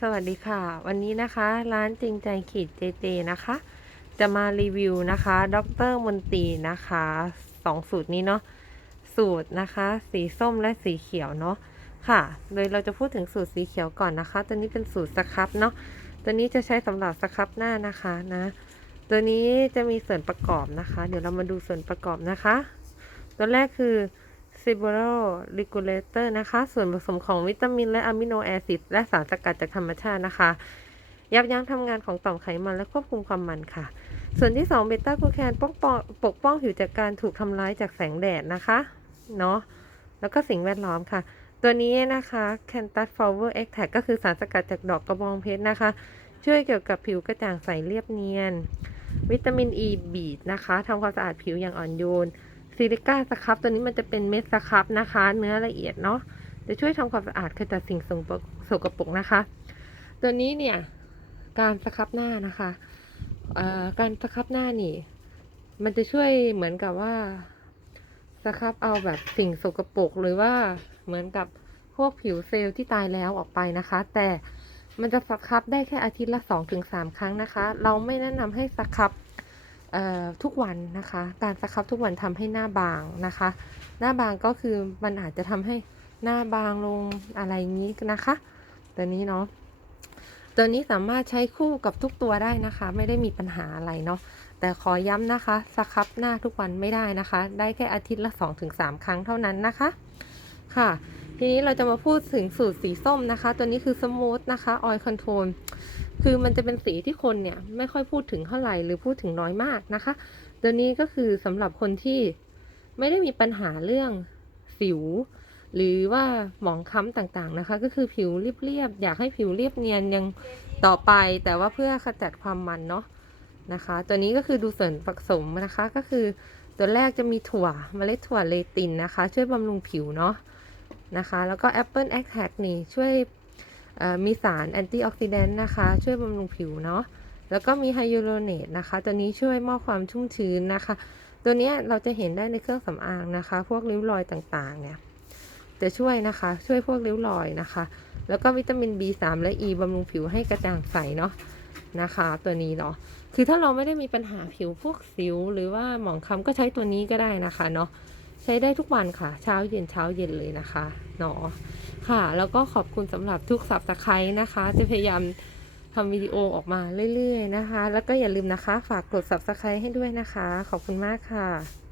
สวัสดีค่ะ วันนี้นะคะ ร้านจริงใจขีดเจเจนะคะ จะมารีวิวนะคะดรมนตรีนะคะสองสูตรนี้เนาะสูตรนะคะ สีส้มและสีเขียวเนาะค่ะ โดยเราจะพูดถึงสูตรสีเขียวก่อนนะคะ ตัวนี้เป็นสูตรสครับเนาะตัวนี้จะใช้สำหรับสครับหน้านะคะนะ ตัวนี้จะมีส่วนประกอบนะคะ เดี๋ยวเรามาดูส่วนประกอบนะคะ ตัวแรกคือ ซิบโรลิกูเลเตอร์นะคะ ส่วนผสมของวิตามินและอะมิโนแอซิดและสารสกัดจากธรรมชาตินะคะ ยับยั้งทำงานของต่อมไขมันและควบคุมความมันค่ะ ส่วนที่ 2 เบต้ากลูแคนป้องปกป้องผิวจากการถูกทำร้ายจากแสงแดดนะคะ เนาะแล้วก็สิ่งแวดล้อมค่ะ ตัวนี้นะคะแคนตัสฟลเวอร์เอ็กแทก็คือสารสกัดจากดอกกระบองเพชรนะคะ ช่วยเกี่ยวกับผิวกระจ่างใสเรียบเนียน วิตามินอ e ีบีดนะคะทำความสะอาดผิวอย่างอ่อนโยน ซิลิก้าสครับตัวนี้มันจะเป็นเม็ดสครับนะคะ เนื้อละเอียดเนาะจะช่วยทำความสะอาดขจัดสิ่งสกปรกนะคะ ตัวนี้เนี่ยการสครับหน้านะคะการสครับหน้านี่ มันจะช่วยเหมือนกับว่าสครับเอาแบบสิ่งสกปรกหรือว่าเหมือนกับพวกผิวเซลล์ที่ตายแล้วออกไปนะคะ แต่มันจะสครับได้แค่อาทิตย์ละ 2-3 ครั้งนะคะ เราไม่แนะนำให้สครับ ทุกวันนะคะ การสครับทุกวันทำให้หน้าบางนะคะ หน้าบางก็คือมันอาจจะทำให้หน้าบางลงอะไรอย่างนี้นะคะ ตัวนี้เนาะตัวนี้สามารถใช้คู่กับทุกตัวได้นะคะ ไม่ได้มีปัญหาอะไรเนาะแต่ขอย้ำนะคะสครับหน้าทุกวันไม่ได้นะคะ ได้แค่อาทิตย์ละ 2-3 ครั้งเท่านั้นนะคะค่ะ ทีนี้เราจะมาพูดถึงสูตรสีส้มนะคะ ตัวนี้คือสมูทนะคะออยคอนโทรล คือมันจะเป็นสีที่คนเนี่ยไม่ค่อยพูดถึงเท่าไหร่หรือพูดถึงน้อยมากนะคะ ตัวนี้ก็คือสำหรับคนที่ไม่ได้มีปัญหาเรื่องสิว หรือว่าหมองคล้ำต่างๆนะคะ ก็คือผิวเรียบๆอยากให้ผิวเรียบเนียนยังต่อไปแต่ว่าเพื่อขจัดความมันเนาะนะคะ ตัวนี้ก็คือดูส่วนผสมนะคะก็คือตัวแรกจะมีถั่วเมล็ดถั่วเลตินนะคะ ช่วยบำรุงผิวเนาะนะคะ แล้วก็แอปเปิลแอคแทกนี่ช่วย มีสารแอนตี้ออกซิแดนต์นะคะ ช่วยบำรุงผิวเนาะแล้วก็มีไฮยูโรเนตนะคะ ตัวนี้ช่วยมอบความชุ่มชื้นนะคะ ตัวนี้เราจะเห็นได้ในเครื่องสำอางนะคะ พวกริ้วรอยต่างๆเนี่ยจะช่วยนะคะ ช่วยพวกริ้วรอยนะคะ แล้วก็วิตามิน B3 และ E บำรุงผิวให้กระจ่างใสเนาะนะคะ ตัวนี้เนาะคือถ้าเราไม่ได้มีปัญหาผิวพวกสิว หรือว่าหมองคล้ำก็ใช้ตัวนี้ก็ได้นะคะเนาะใช้ได้ทุกวันค่ะ เช้าเย็นเช้าเย็นเลยนะคะเนาะ ค่ะ แล้วก็ขอบคุณสำหรับทุกสับตะไคร้นะคะ จะพยายามทำวิดีโอออกมาเรื่อยๆนะคะ แล้วก็อย่าลืมนะคะ ฝากกด subscribe ให้ด้วยนะคะ ขอบคุณมากค่ะ